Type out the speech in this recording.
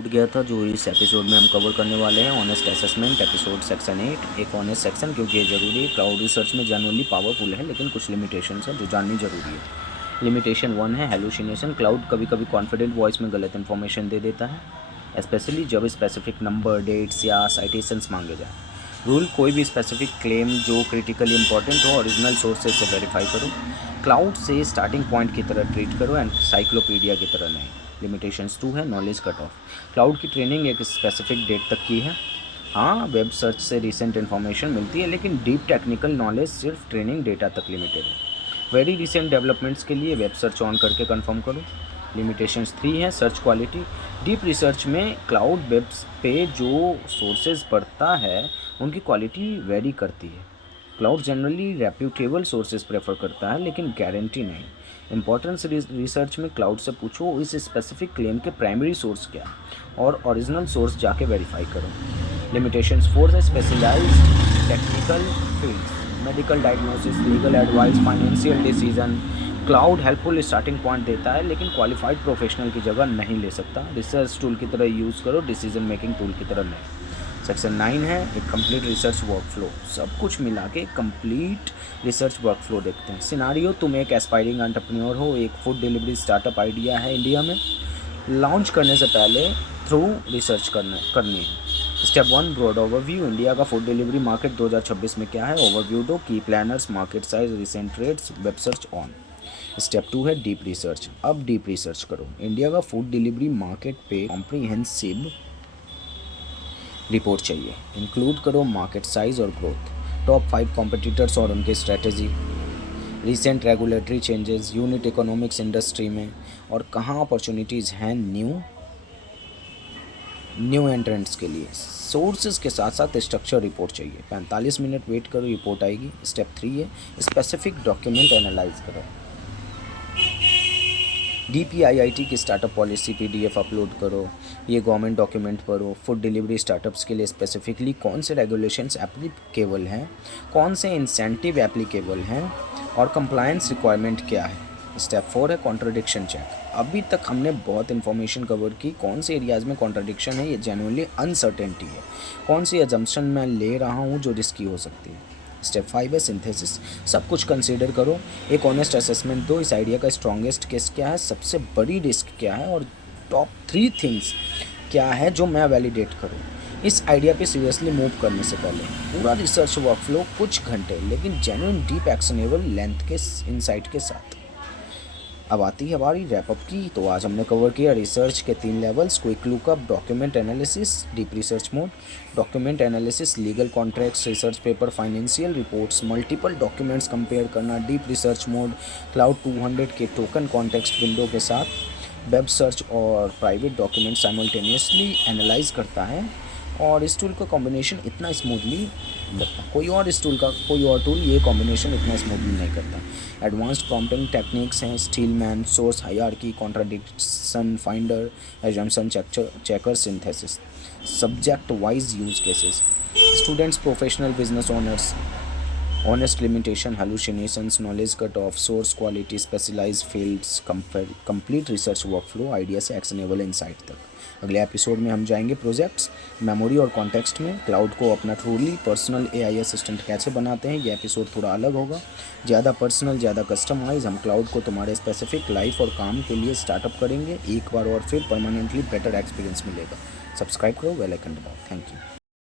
छूट गया था जो इस एपिसोड में हम कवर करने वाले हैं ऑनेस्ट असेसमेंट एपिसोड सेक्शन 8। एक ऑनेस्ट सेक्शन क्योंकि ये ज़रूरी है। क्लाउड रिसर्च में जनरली पावरफुल है लेकिन कुछ लिमिटेशंस हैं जो जाननी ज़रूरी है। लिमिटेशन 1 है हेलुसिनेशन। क्लाउड कभी कभी कॉन्फिडेंट वॉइस में गलत इन्फॉर्मेशन दे देता है, स्पेशली जब स्पेसिफिक नंबर, डेट्स या साइटेशंस मांगे जाए। रूल: कोई भी स्पेसिफिक क्लेम जो क्रिटिकली इंपॉर्टेंट हो ओरिजिनल सोर्सेज से वेरीफाई करो। क्लाउड से स्टार्टिंग पॉइंट की तरह ट्रीट करो एंड साइक्लोपीडिया की तरह नहीं। लिमिटेशंस 2 है नॉलेज कट ऑफ। क्लाउड की ट्रेनिंग एक स्पेसिफिक डेट तक की है। हाँ, वेब सर्च से रिसेंट इन्फॉर्मेशन मिलती है लेकिन डीप टेक्निकल नॉलेज सिर्फ ट्रेनिंग डेटा तक लिमिटेड है। वेरी रिसेंट डेवलपमेंट्स के लिए वेब सर्च ऑन करके कंफर्म करो। लिमिटेशंस 3 है सर्च क्वालिटी। डीप रिसर्च में क्लाउड वेब पे जो सोर्सेज पढ़ता है उनकी क्वालिटी वेरी करती है। Cloud generally reputable sources prefer करता है लेकिन गारंटी नहीं। इंपॉर्टेंस रिसर्च में क्लाउड से पूछो इस स्पेसिफिक क्लेम के प्राइमरी सोर्स क्या है और ओरिजिनल सोर्स जाके वेरीफाई करो। लिमिटेशंस 4 है specialised technical fields, medical diagnosis, legal advice, financial decision. Claude helpful starting point देता है लेकिन क्वालिफाइड प्रोफेशनल की जगह नहीं ले सकता। रिसर्च टूल की तरह यूज़ करो, डिसीजन मेकिंग टूल की तरह नहीं। सेक्शन 9 है एक कंप्लीट रिसर्च वर्कफ्लो। सब कुछ मिला के कंप्लीट रिसर्च वर्कफ्लो देखते हैं। सिनारियो: तुम एक एस्पायरिंग एंटरप्रेन्योर हो, एक फूड डिलीवरी स्टार्टअप आइडिया है इंडिया में, लॉन्च करने से पहले थ्रू रिसर्च करनी है। Step 1 broad overview. इंडिया का फूड डिलीवरी मार्केट 2026 में क्या है, ओवरव्यू दो। Key planners, market size, recent rates, web search on. Step 2 है डीप रिसर्च। अब डीप रिसर्च करो। इंडिया का फूड डिलीवरी मार्केट पे कॉम्प्रिहेंसिव रिपोर्ट चाहिए। इंक्लूड करो मार्केट साइज और ग्रोथ, टॉप 5 कॉम्पिटिटर्स और उनके strategy, recent regulatory changes, unit economics industry में और कहाँ अपॉर्चुनिटीज़ हैं न्यू एंट्रेंट्स के लिए। सोर्सेज के साथ साथ स्ट्रक्चर रिपोर्ट चाहिए। 45 मिनट वेट करो, रिपोर्ट आएगी। स्टेप 3 है स्पेसिफिक डॉक्यूमेंट एनालाइज करो। DPIIT की स्टार्टअप पॉलिसी PDF अपलोड करो। ये गवर्नमेंट डॉक्यूमेंट पढ़ो। फूड डिलीवरी स्टार्टअप्स के लिए स्पेसिफिकली कौन से रेगुलेशंस एप्लीकेबल हैं, कौन से इंसेंटिव एप्लीकेबल हैं और कंप्लायंस रिक्वायरमेंट क्या है। स्टेप 4 है कॉन्ट्रडिक्शन चेक। अभी तक हमने बहुत इन्फॉर्मेशन कवर की, कौन से एरियाज़ में कॉन्ट्रडिक्शन है, ये जेन्युइनली अनसर्टेनिटी है, कौन सी एजम्पशन मैं ले रहा हूँ जो रिस्की हो सकती है। स्टेप 5 है सिंथेसिस। सब कुछ कंसीडर करो, एक ऑनेस्ट असेसमेंट दो। इस आइडिया का स्ट्रॉन्गेस्ट केस क्या है, सबसे बड़ी रिस्क क्या है और टॉप 3 थिंग्स क्या है जो मैं वैलिडेट करूँ। इस आइडिया पे सीरियसली मूव करने से पहले पूरा रिसर्च वर्कफ्लो कुछ घंटे लेकिन जेन्युइन डीप एक्शनेबल लेंथ के इनसाइट के साथ। अब आती है हमारी रैपअप की। तो आज हमने कवर किया रिसर्च के 3 levels: quick lookup, document analysis, deep research mode. Document analysis, legal contracts, research paper, financial reports, multiple documents compare करना। डीप रिसर्च मोड, क्लाउड 200 के टोकन कॉन्टेक्स्ट विंडो के साथ वेब सर्च और प्राइवेट डॉक्यूमेंट साइमल्टेनियसली एनालाइज करता है। और इस tool का कॉम्बिनेशन इतना स्मूथली करता, कोई और टूल ये कॉम्बिनेशन इतना स्मूथली नहीं करता। एडवांस्ड प्रॉम्प्टिंग टेक्निक्स हैं steelman, source hierarchy, contradiction finder, assumption checker, synthesis. Subject wise use cases: students, professional, business owners. Honest limitation, hallucinations, knowledge cut off, source quality, specialised fields, complete research workflow, idea से actionable insight तक। अगले episode में हम जाएंगे projects, memory और context में। Claude को अपना ट्रूली पर्सनल AI असिस्टेंट कैसे बनाते हैं, ये एपिसोड थोड़ा अलग होगा, ज़्यादा पर्सनल, ज़्यादा कस्टमाइज। हम क्लाउड को तुम्हारे स्पेसिफिक लाइफ और काम के लिए स्टार्टअप करेंगे एक बार और फिर परमानेंटली बेटर एक्सपीरियंस मिलेगा। सब्सक्राइब करो, बेल आइकन दबाओ। Thank you.